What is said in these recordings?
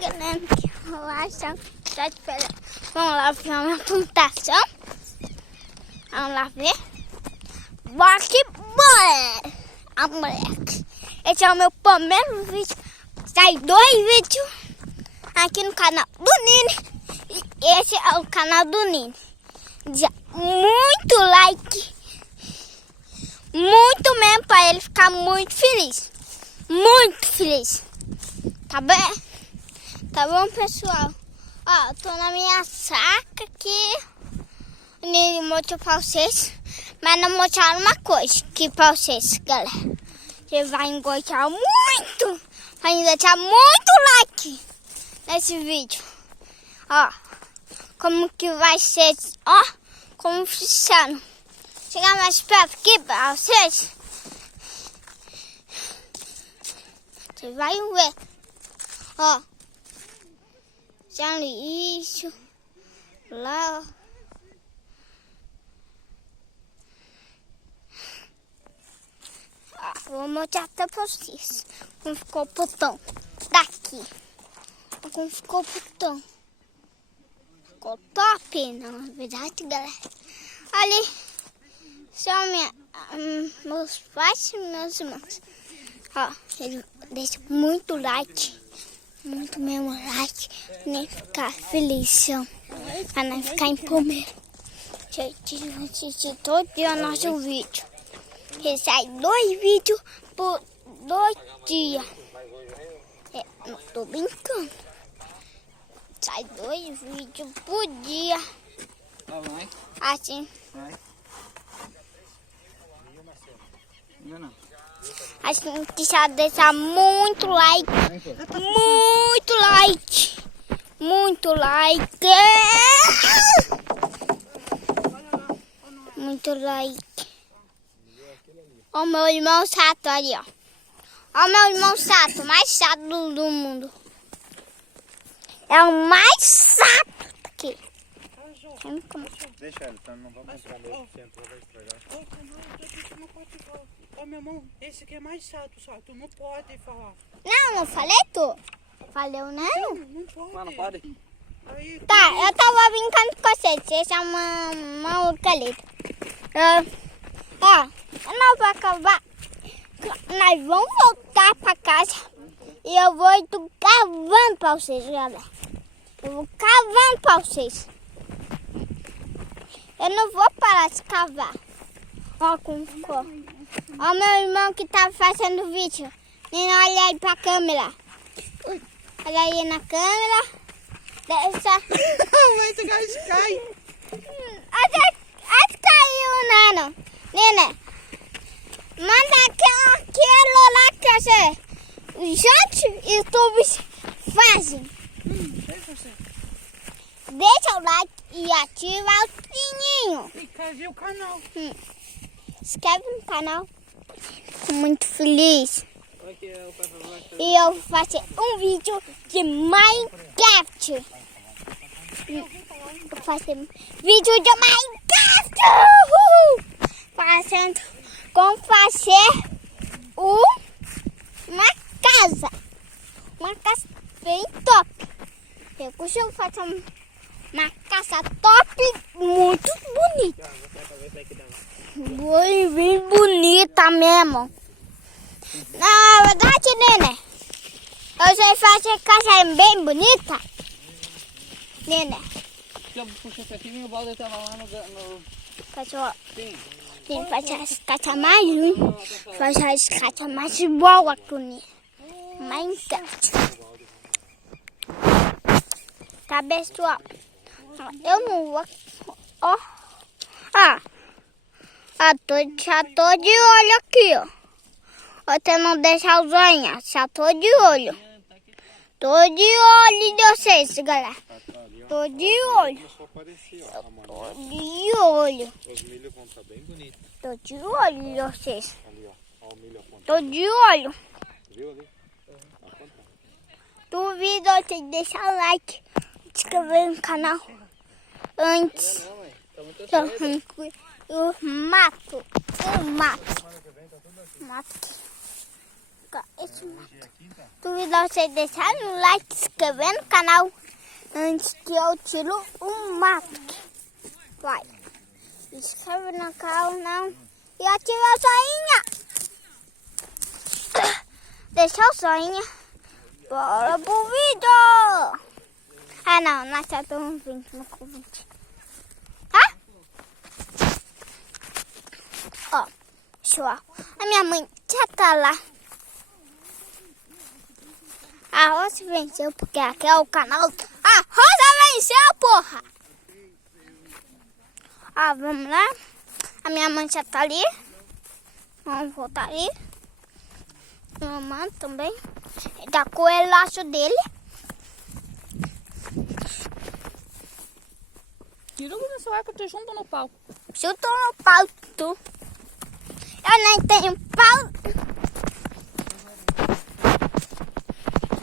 galera, que relaxa, tá diferente. Vamos lá ver uma plantação. Vamos lá ver. Bora que bora! Ah, moleque. Esse é o meu primeiro vídeo. Sai 2 vídeos aqui no canal do Nini. E esse é o canal do Nini. Muito like. Muito mesmo, para ele ficar muito feliz. Muito feliz. Tá bem? Tá bom, pessoal? Ó, eu tô na minha saca aqui. O Nini mostrou pra vocês. Mas não mostraram uma coisa aqui pra vocês, galera. Você vai engordar muito. Vai deixar muito like nesse vídeo. Ó, como que vai ser. Ó, como funciona. Chegar mais perto aqui pra vocês. Você vai ver. Ó. Já isso. Lá, ó. Vou mostrar até pra vocês como ficou o botão daqui. Como ficou o botão. Ficou top, na verdade, galera. Ali são meus pais e meus irmãos. Ó, eles deixam muito like. Muito mesmo like. Nem ficar feliz. Pra não ficar em primeiro. Gente, vai assistir todo dia o nosso vídeo. Que sai 2 vídeos por 2 dias. Não tô brincando. Sai 2 vídeos por dia. Assim. Assim que já deixar muito like. Muito like. Muito like. Muito like. Ó, meu irmão chato ali, ó. Ó, meu irmão chato, mais chato do mundo. É o mais chato aqui. Deixa ele, então não vamos entrar nele, sentou, vai estragar. Ô, meu irmão, esse aqui é mais chato, só. Tu não pode falar. Não falei tu. Falei o Neno? Não pode. Mas não pode? Aí, Tá, eu tava brincando com vocês. Essa é uma eucalipto. Ó, nós vamos acabar. Nós vamos voltar pra casa. E eu vou ir cavando pra vocês, galera. Eu vou cavando pra vocês. Eu não vou parar de cavar. Ó como ficou. Ó meu irmão que tá fazendo vídeo. Olha aí pra câmera. Olha aí na câmera. Deixa. vai tu cai. Acho que caiu, Nano. Nene. Manda aquilo lá que você. Gente, YouTube fazem. Deixa o like e ativa o sininho. E inscreve o canal. Inscreve no canal. Fico muito feliz. Aqui é o pai falando. E eu vou fazer um vídeo de Minecraft. Vou fazer vídeo de Minecraft. Fazendo como fazer uma casa. Uma casa bem top. Eu consigo fazer uma casa top, muito bonita. Bem bonita mesmo. Na verdade, Nene, eu sei fazer casa bem bonita. Nene. Se eu puxar esse aqui, o balde estava lá no... Pessoal, Sim. tem que fazer as casas mais lindas. Fazer as casas mais boas que o Nene. Minecraft. Tá, pessoal? Eu não vou... Ó. Já tô de olho aqui, ó. Você não deixa os olhos. Já tô de olho. Tô de olho em vocês, galera. Tô de olho. Tô de olho. Os milhos vão estar bem bonitos. Tô de olho em vocês. Ali, ó. Ó o milho apontado. Tô de olho. Viu ali? Duvido você deixar like. Se inscrever no canal. Antes. Eu mato. Mato. colocar esse mato. Duvido vocês deixarem o like, se inscrever no canal antes que eu tiro o mato. Vai. Se inscreve no canal não. E ativa o joinha. Deixa o joinha. Bora pro vídeo. Ah não, nós só estamos 20, não com 20. Tá? Ó, pessoal. A minha mãe já tá lá. A Rosa venceu, porque aqui é o canal. A Rosa venceu, porra! Ah, vamos lá. A minha mãe já tá ali. Vamos voltar ali. Minha mãe também. Tá com o relaxo dele. Tira o celular que eu tô junto no pau. Chuta no pau, tu. Eu nem tenho pau.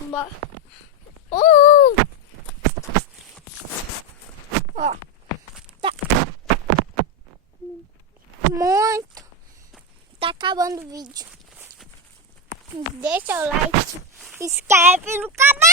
Bora. Ó. Tá. Muito. Tá acabando o vídeo. Deixa o like. Inscreve no canal.